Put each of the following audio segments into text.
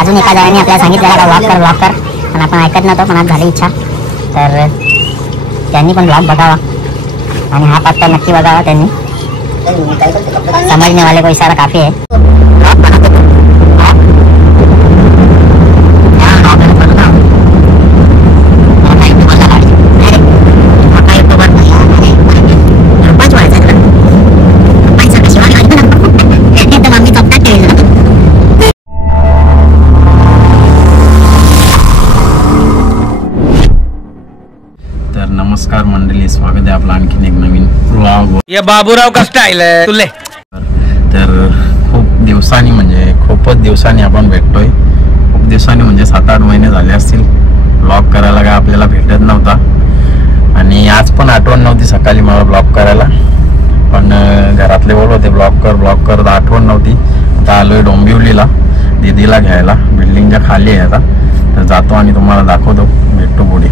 अजून एका जणांनी आपल्याला सांगितलं का ब्लॉग कर पण आपण ऐकत नव्हतो, पण आज झाली इच्छा तर त्यांनी पण ब्लॉग बघावा आणि हा पार्ट नक्की बघावा त्यांनी, समझने वाले को इशारा काफी है। नमस्कार मंडळी, स्वागत आहे आपलं आणखीन एक नवीन व्लॉग। ये बाबूराव का स्टाईल आहे तुले। तर खूपच दिवसांनी आपण भेटतोय। खूप दिवसांनी म्हणजे 7-8 महिने झाले असतील व्लॉग करायला काय आपल्याला भेटत नव्हता आणि आज पण आठवण नव्हती सकाळी मला ब्लॉग करायला, पण घरातले बोलत होते ब्लॉग कर आठवण नव्हती। आता आलोय डोंबिवलीला दीदीला घ्यायला, बिल्डिंगच्या खाली आहे आता, तर जातो आणि तुम्हाला दाखवतो, भेटतो पुढे।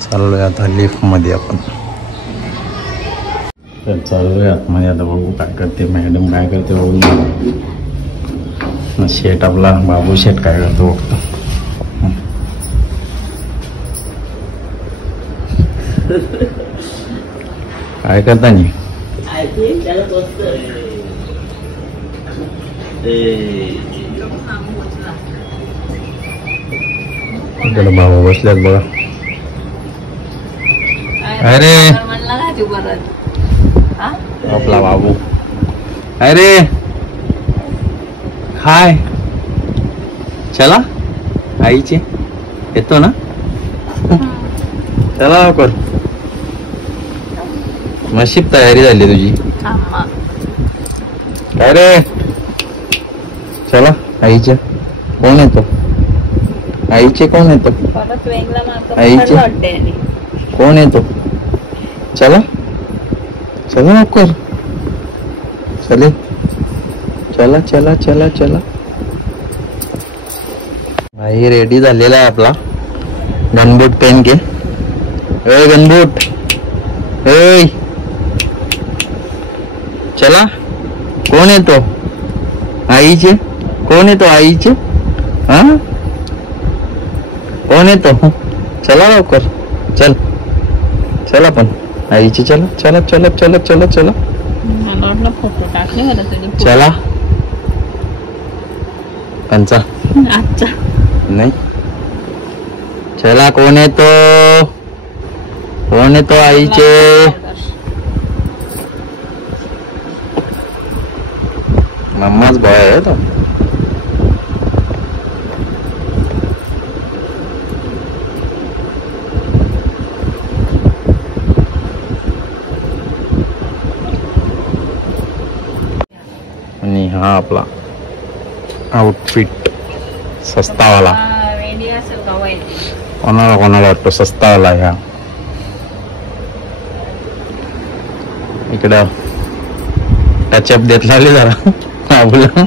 चाललोय आता लिफ्ट मध्ये आपण, तर चाललोय आतमध्ये आता, बघू काय करते मॅडम, काय करते बघू, शेट आपला बाबू शेट काय करतो बघतो। काय करता नी इकडे बाबा बसल्यात बघा। अरे आपला बाबू, अरे हाय, चला आईचे येतो ना, चला लवकर, नशीब तयारी झाली तुझी, काय रे, चला आईचे कोण येतो, आईचे कोण येतो, आईचे कोण येतो, चला चला लवकर, चले चला चला चला चला। भाई रेडी झालेला आहे आपला, गनबूट पेन के, ए गनबूट, ए चला, कोण येतो, आईचे कोण येतो, आईचे हा कोण येतो, चला लवकर, चल चला पण आईची, चला चला चला चला चला चला फोटो टाकले चला, त्यांचा आजचा नाही, चला कोण येतो, कोण येतो आईचे, मम्माच बॉय आहे तो, आणि हा आपला आउटफिट सस्तावाला, कोणाला कोणाला वाटतो सस्तावाला ह्या, इकडं टचअप देत लागले जरा बाबूला,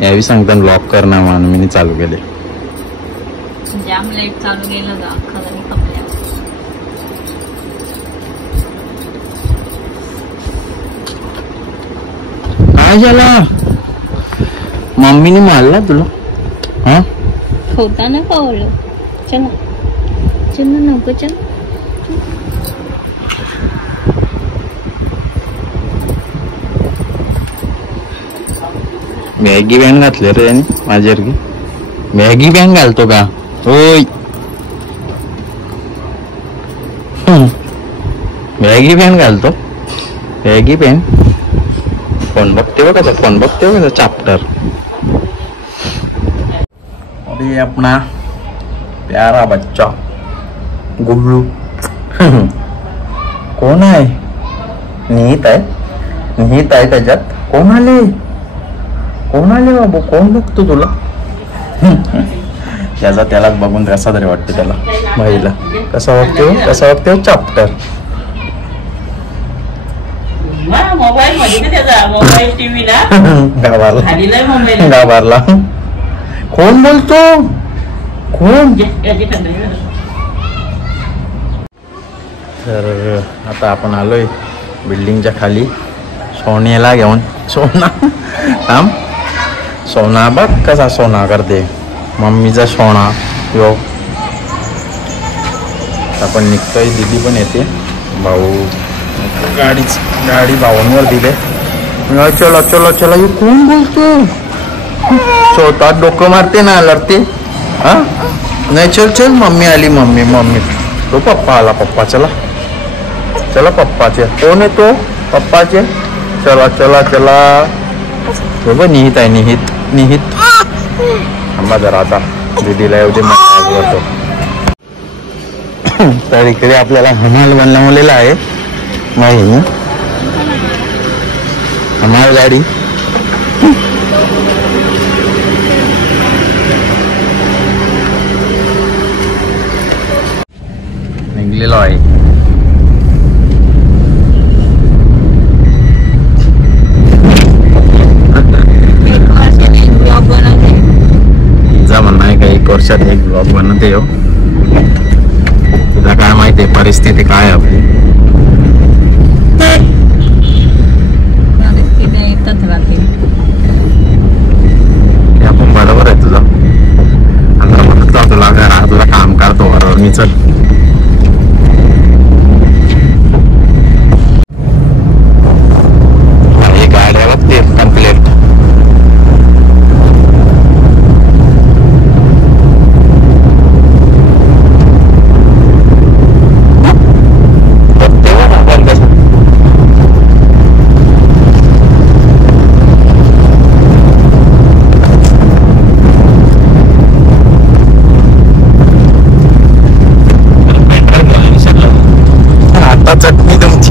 यावी सांगता ब्लॉक करणार म्हणून मी चालू केले, जाम लेट चालू केलं जा खरं कपड्या, काय झाला, मम्मीने मारला तुला, हा होता ना कवलं, चला चल नको, चल मॅगी बँग घातले रे याने माझ्यासारखी, मॅगी बँग घालतो का, होय मॅगी पॅन घालतो, मॅगी पॅन, फोन बघते बघा, फोन बघते बघा चॅप्टर, अरे अपना प्यारा बच्चा गुल्लू कोण आहे, निहित आहे त्याच्यात, कोण आले बाबू, कोण बघतो तुला, त्याचा त्यालाच बघून कसा तरी वाटतं त्याला, बाईला कसा वाटतो चॅप्टर, मोबाईल मध्ये त्याचा मोबाईल टीव्ही ना गावाला कोण बोलतो, कोण तर आता आपण आलोय बिल्डिंगच्या खाली सोन्याला घेऊन. सोना थांब, सोना बघ कसा सोना करते मम्मीचा सोना यो. आपण निघतोय, दिदी पण येते, भाऊ गाडी भावांवर दिले. चला चला चला, हे कोण बोलतो स्वतः डोकं मारते ना लढते. हा नाही, चल चल, मम्मी आली, मम्मी मम्मी. तो पप्पा आला, पप्पा चला चला, पप्पाचे कोण आहे तो, पप्पाचे. चला चला चला, हे बघ निहित आहे, निहित निहित. थांबा जरा, आता दीदीला येऊ दे मग. तर इकडे आपल्याला हमाल बनवलेला आहे, नाही हमाल गाडी. निघलेलो आहे. म्हणणं आहे का 1 वर्षात 1 ब्लॉग बनवते हो. तुला काय माहिती आहे परिस्थिती काय आहे आपली. आपण बरोबर आहे तुझं. आता म्हणत तुला घरा तुला काम करतो बरोबर मी. चल ही गाड्या बघते कम्प्लीट. चटणी तुमची.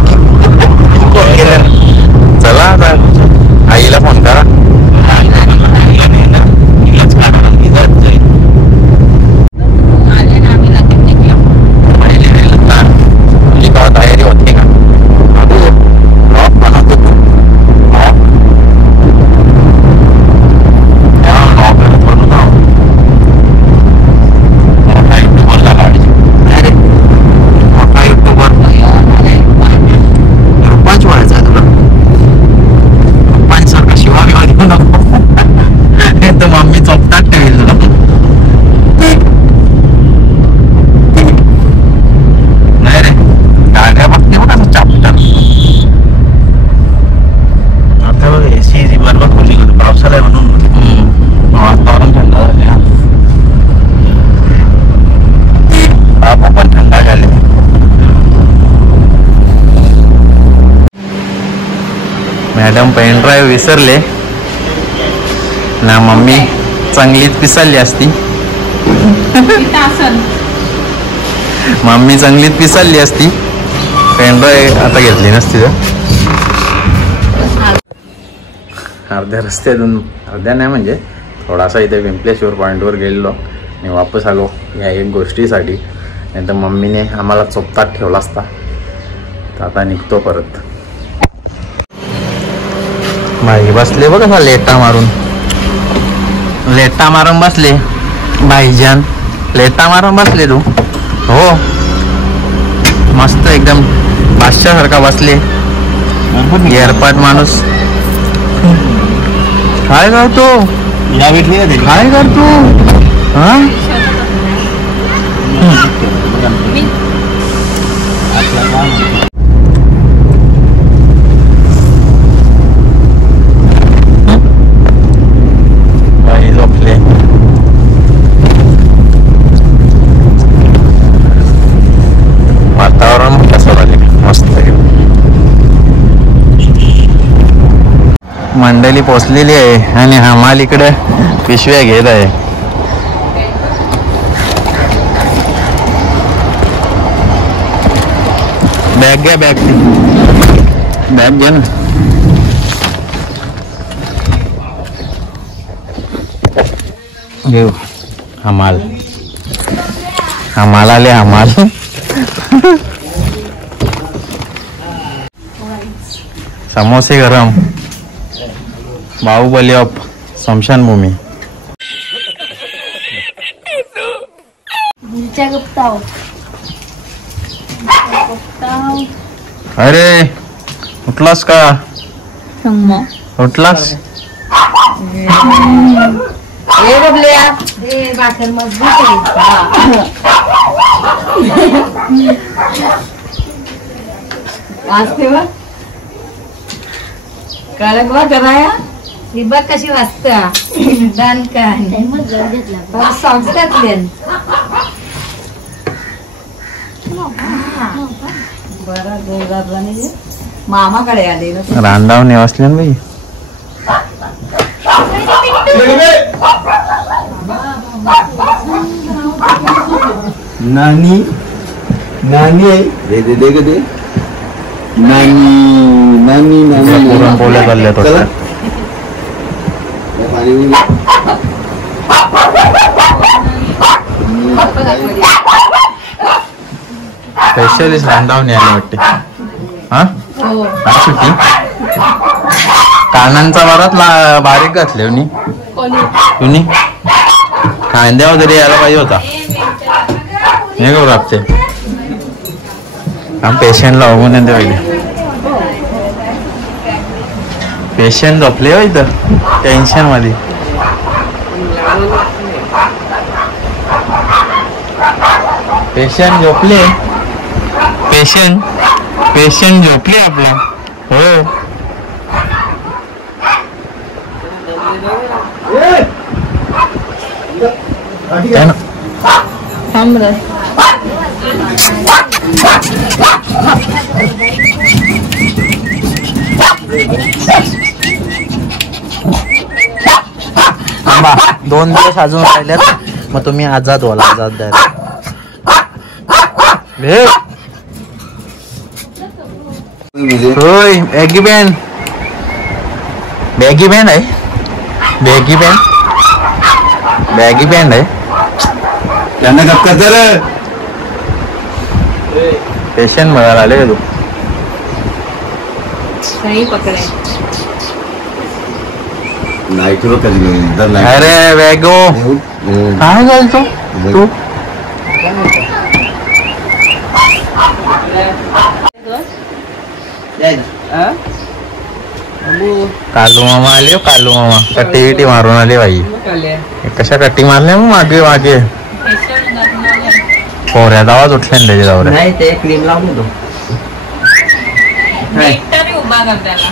चला आता आईला फोन करा. तयारी होती का बनवतो तू. मम्मी चोपतात ठेवेल तुला. नाही रे, गाड्या बघते बघ असं चापतात. आता बघ एसी बरोबर खोली होती, पावसाळा आहे म्हणून वातावरण थंड झाले. बाबा पण थंडा झाले. मॅडम पेन ड्राईव्ह विसरले ना, मम्मी चांगलीच पिसाली असती. मम्मी चांगलीच पिसाली असती, पेन ड्राईव्ह आता घेतली नसती. अर्ध्या रस्त्यातून, अर्ध्या नाही म्हणजे थोडासा इथे पिंपलेश्वर पॉईंटवर गेलेलो आणि वापस आलो या 1 गोष्टीसाठी. नाही तर मम्मीने आम्हाला चोपतात ठेवला असता. तर आता निघतो परत. बाई बसले बघ कसा लेटा मारून, लेटा मारून बसले. भाईजान लेटा मारून बसले तू. हो मस्त एकदम बादशासारखा बसले. एअरपाट माणूस. काय करतो, काय करतो. हा झोपले. वातावरण कसं झाले मस्त. मंडळी पोचलेली आहे आणि हमाल इकडे पिशव्या घेत आहे. बॅग घ्या, बॅग बॅग घ्या ना. घेऊ हमाल, हमाल आले हमाल. समोसे गरम. बाहुबली ऑफ स्मशानभूमी. गुप्ता अरे उठलास का? मग उठलास? ही बघ कशी वाचता दान काय संस्थात मामाकडे आले ना रांधावणे वाचले ना बाई. नानी नानी आहे दे दे दे दे नानी नानी नानी पुरणपोळ्या चालल्यात चला. वाटतं. पाणी स्पेशलिस्ट रांधावणे आले वाटते. हा काय सुट्टी कानांचा बराच बारीक घातले तुम्ही कांद्यावर तरी यायला पाहिजे होता. हे करू लागते पेशंटला बघून येते पाहिजे. पेशंट झोपले हो इथं टेन्शन मध्ये. पेशंट झोपले. पेशंट झोपले आपलं. हो थांब रे. थांबा 2 दिवस अजून राहिल्यात मग तुम्ही आजाद व्हाल. आजाद द्या होय. बॅगी बँड आहे. बॅगी बँड आहे. त्यांना गप्पा कर. पेशंट बघायला आले का तू? सही पकड़े. नाही तुला कधी अरे वेगो काय घालतो तू? कालू मामा आले. कालू मामा कट्टी मारून आले बाई. कशा कट्टी मारल्या मग मागे मागे पोऱ्यात आवाज उठल्या ना त्याच्या जाऊ. नाही ते क्रीम लावून होतो. उभा कर त्याला.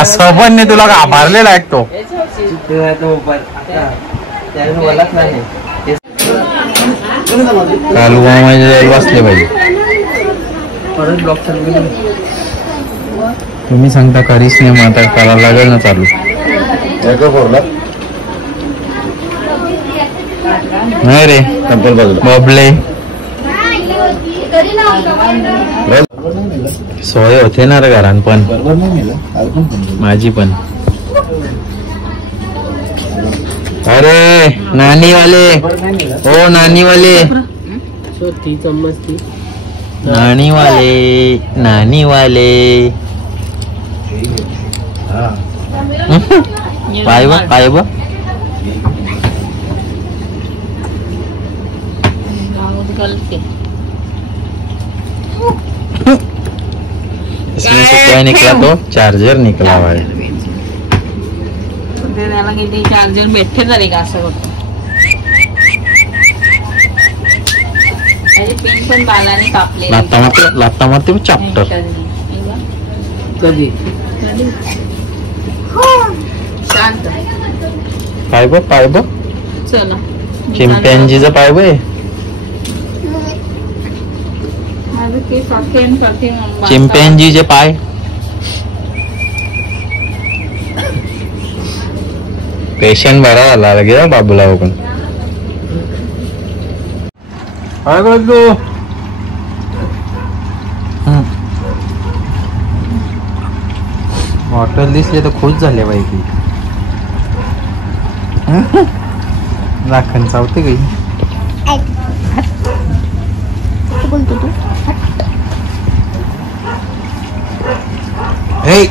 असं पण नाही तुला घाबरलेला ऐकतो. कालू मामा बसले पाहिजे. तुम्ही सांगता करीच नाही मग आता करायला लागेल ना चालू. नाही रे बबले सोय होते ना रे घरान पण माझी पण. अरे नानीवाले ओ नानीवाले नानीवाले पाय बा इसमें से क्या निकला तो चार्जर निकला हुआ है. त्याला किती चार्जर भेटते तरी का असं होतं. पेन पण बालाने कापले. लाता मारते चॅप्टर कधी शांत पाय बघ चला. चिंपॅन्झीचं पाय बघ. चिंपॅन्झीचे पाय. पेशंट बरा झाला लगे बाबूला बघून. काय करतो बॉटल दिसले तर खुश झाले बाई की. राखण चावते काही. बोलतो तू Hey!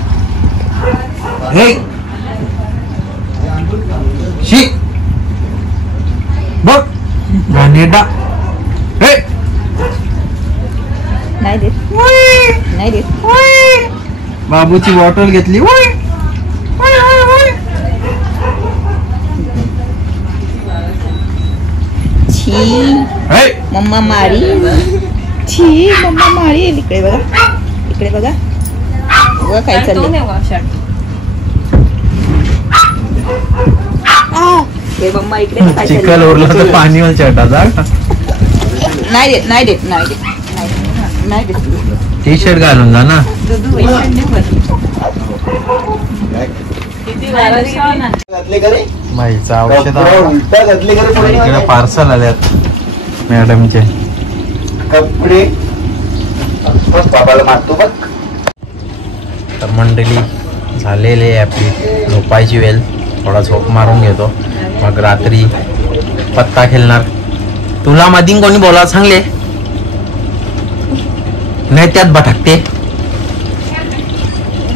Hey! Shi! Bak! Ganeda! Hey! नाही देत नाही देत. बाबूची बॉटल घेतली. छी मम्मा मारी. छी मम्मा मारी. इकडे बघा इकडे बघा बघा काय चाललंय. हे मम्मा इकडे काय चिकन चाललंय. उरलं तर पाणीवर चटाचा. नाही देत नाही देत नाही देत नाही देत. टी शर्ट घालून जा ना. घातले का रे? बाईचा औषध उलटा घातले का रे पुढे? इकडे पार्सल आल्यात मॅडमचे. कपडे बस बाबाला मारतो बघ. तर मंडळी झालेली आहे आपली झोपायची वेळ. थोडा झोप मारून घेतो मग रात्री पत्ता खेळणार. तुला मधीन कोणी बोला सांगले नाही त्यात भटकते.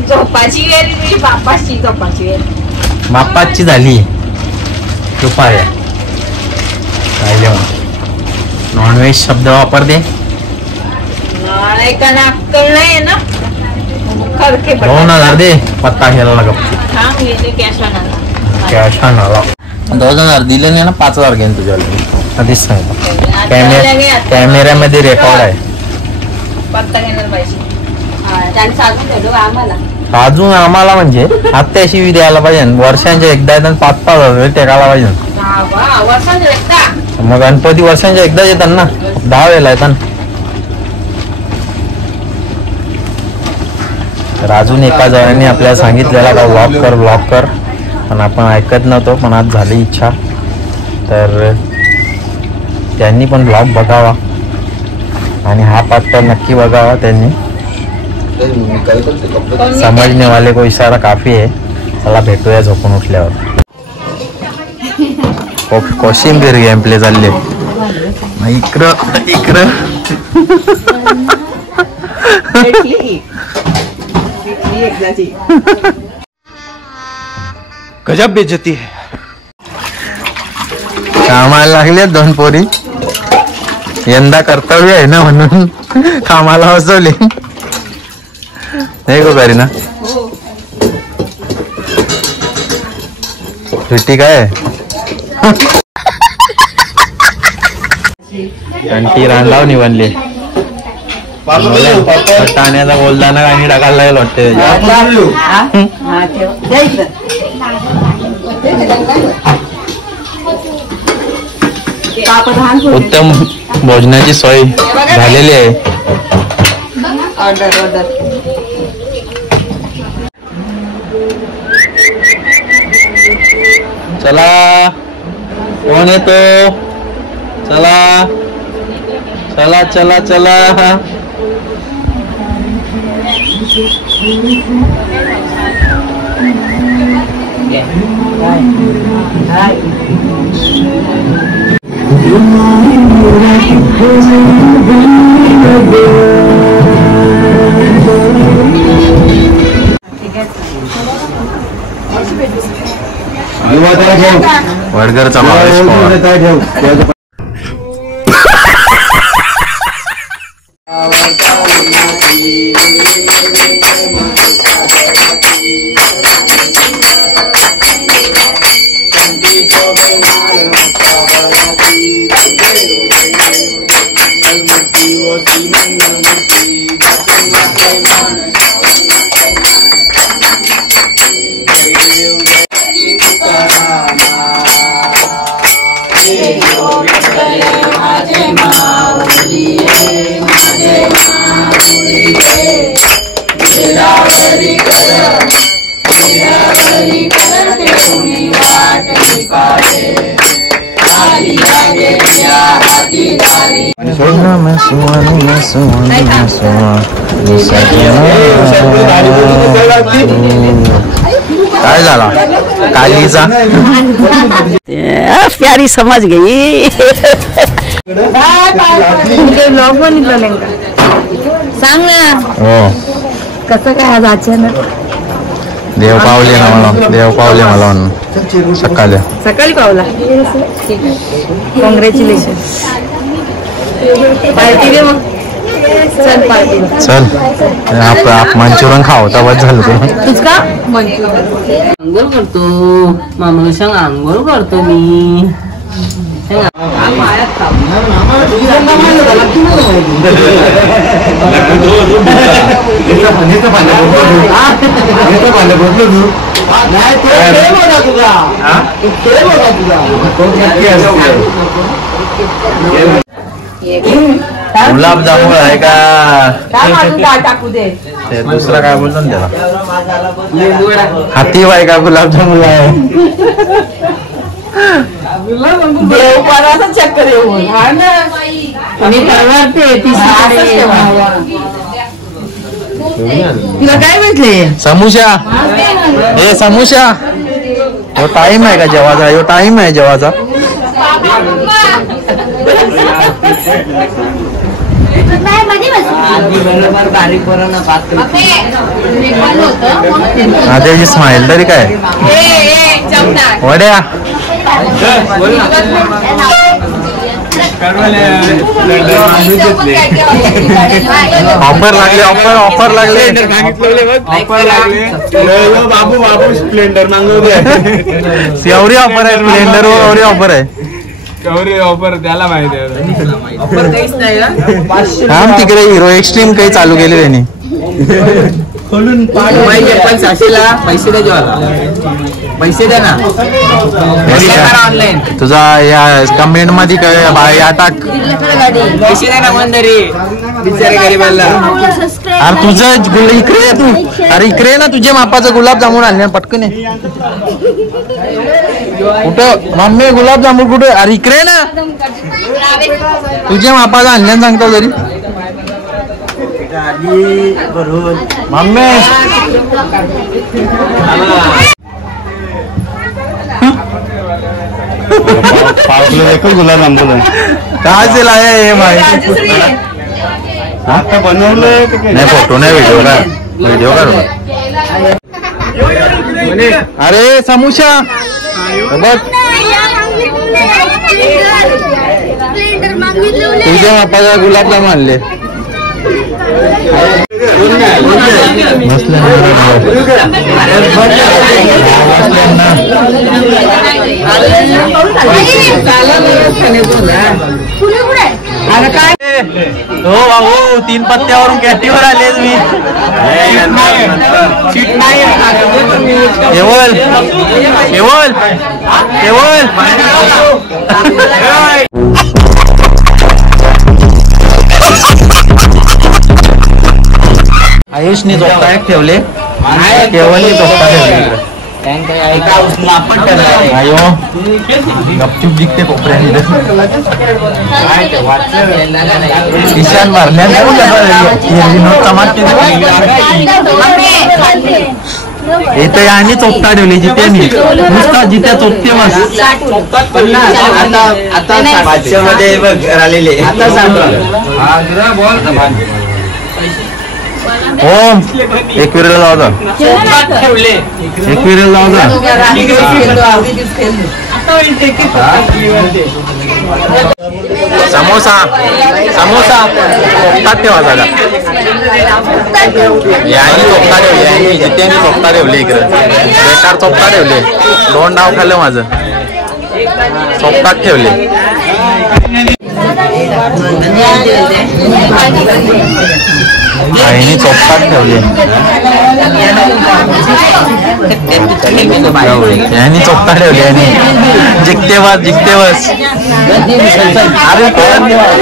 झोपाची वेळ मी बापाची झोपाची वेळ. बाप्पाची झाली दुपारी. काय जेवण नॉनव्हेज शब्द वापरते. नाही का नाकल नाही ना. 2000 दे पत्ता खेळायला गप्प. कॅश आणाला 2000 दिले नाही ना. 5000 घेईन तुझ्याला आधीच सांगितलं. कॅमेऱ्यामध्ये रेकॉर्ड आहे. पत्ता घेणार पाहिजे. आम्हाला अजून आम्हाला म्हणजे आत्ता अशी द्यायला पाहिजे. वर्षांच्या एकदा येतात 5-5 हजार टेकायला पाहिजे. मग गणपती वर्षांच्या एकदाच येतात ना. 10 वेळेला येतात. तर अजून एका जणांनी आपल्याला सांगितलेला का व्लॉग कर पण आपण ऐकत नव्हतो. पण आज झाली इच्छा तर त्यांनी पण व्लॉग बघावा आणि हा पत्ता नक्की बघावा त्यांनी. समजने वाले को इशारा काफी आहे. चला भेटूया झोपून उठल्यावर. कोशिंबीर गेम प्ले चालले इकडं गजब बेइज्जती है. कामाला लागले 2 पोरी. यंदा कर्तव्य आहे ना म्हणून कामाला बसवले. नाही गो करीना. ठीक आहे. अंटी रांडाव निवडले. टाण्याचा बोलताना आणि टाकायला लागेल वाटते. उत्तम भोजनाची सोय झालेली आहे. ऑर्डर चला कोण येतो. चला चला चला चला. वडगरचा भावेश पवार. काय झाला कालीचा प्यारी समज गई. सांग ना हो. कसं काय आज अचानक. देव पावले ना मला. देव पावले मला म्हणून सकाळी पावला. कॉंग्रॅच्युलेशन. पार्टी दे मग. चल मंचुरियन खाऊ तर बस झालं तुला. आंघोळ करतो मामा सांग आंघोळ करतो मी. गुलाबजामुन आहे का टाकू दे. ते दुसरा काय बोलतो ना त्याला हाती आहे का गुलाबजामुन आहे. देवपणाचा चक्कर येऊन मी परवडते तुला काय म्हटले समोसा हे समोसा हो टाइम आहे का जेवाचा हो टाइम आहे जेवाचा. हा त्याची स्माईल तरी काय वड्या ऑफर लागले ऑफर लागले बाबू बाबू स्प्लेंडर मागवते. एवढी ऑफर आहे स्प्लेंडर एवढी ऑफर आहे. ऑफर त्याला माहिती आहे. हा तिकडे हिरो एक्स्ट्रीम काही चालू केले त्यांनी. पैसे द्या जेवायला पैसे द्या ना ऑनलाईन. तुझा या कमेंट मध्ये काय या टाक पैसे द्या ना मंदरी बिचारे गरीबाला. अरे तुझं इकडे आहे तू. अरे इकडे आहे ना तुझ्या मापाचं गुलाबजामुन आणले पटकन आहे. कुठं मम्मी गुलाबजामुन कुठे. अरे इकडे आहे ना तुझ्या मापाचं आणल्यानं सांगतो तरी मम्मी. एकच गुलाबजामुन आहे. काय दिला हे माहिती आता बनवलंय नाही. फोटो नाही व्हिडिओ का व्हिडिओ काढ. अरे समोसा बघ तुझ्या बापाचा गुलाबजाम आणले. हो भाऊ 3 पत्त्यावरून कॅटीवर आलेच मी. केवळ केवळ केवळ आयुषने झोपता ठेवले केवळनी झोपता ठेवले. आयो गपचूप दिखते कोपऱ्याने ईशान मारल्या इथे याने चोपता ठेवली जिथे नुसता जिथे चोपते मस्त. आता मध्ये आलेले ओम एक विरेला जाऊ जा. एक विरेला जाऊ जा. समोसा समोसा चोपतात ठेवा जागा. याने चोपता ठेवले यांनी जित्याने चोपता ठेवले. इकडे बेकार चोपता ठेवले. 2 डाव खाल्लं माझं. चोपतात ठेवले. आईने चोपतात ठेवले. यांनी चोपता ठेवले. यांनी जिंकते बस. अरे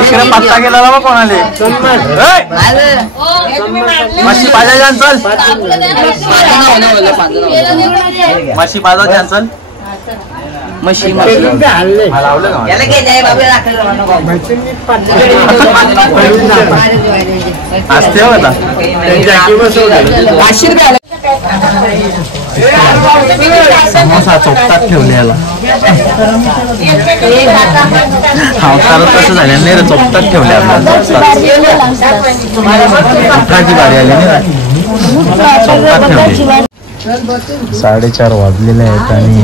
इकडे पत्ता गेला बाबा कोणाले. माशी पाजा कॅन्सल. माशी पाजा कॅन्सल. मशी असते होता. समोसा चोपतात ठेवले याला. अवतारात कसं झालं नाही रे. चोपतात ठेवले आपल्याला. उठाची बारी आली नाही. चोपतात ठेवले. 4:30 वाजलेले आहेत आणि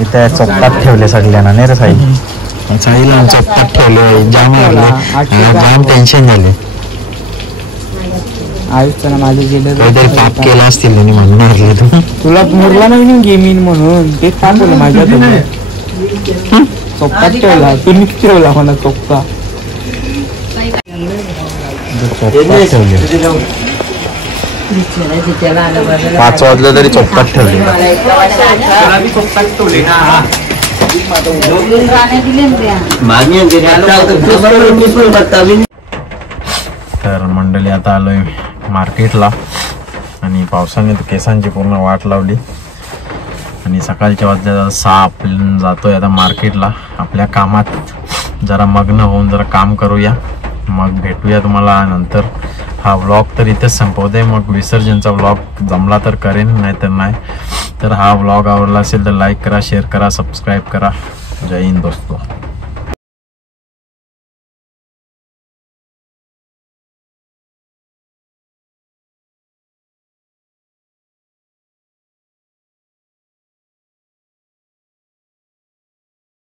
इथे चोपतात ठेवले सगळ्यांना नाही रे. साईला चोपतात ठेवले. जाम मारले. जाम टेन्शन झाले. आयुष्याला माझं गेलं काहीतरी पाप केला असतील त्यांनी म्हणून मारले तू. तुला मुरला नाही गेमीन म्हणून ते सांगलं माझ्या चोपकात ठेवला तुम्ही ठेवला मला चोपका. पाच वाजलं तरी चोपकात ठेवले. तर मंडळी आता आलोय मार्केटला आणि पावसाने केसांची पूर्ण वाट लावली आणि सकाळच्या वाजल्या 6 आपण जातोय आता मार्केटला. आपल्या कामात जरा मग्न होऊन जरा काम करूया, मग भेटूया तुम्हाला नंतर. हा व्लॉग तर इथेच संपवते, मग विसर्जनचा व्लॉग जमला तर करेन, नाही तर नाही. तर हा व्लॉग आवडला असेल तर लाईक करा, शेअर करा, सबस्क्राईब करा. जय हिंद दोस्तों.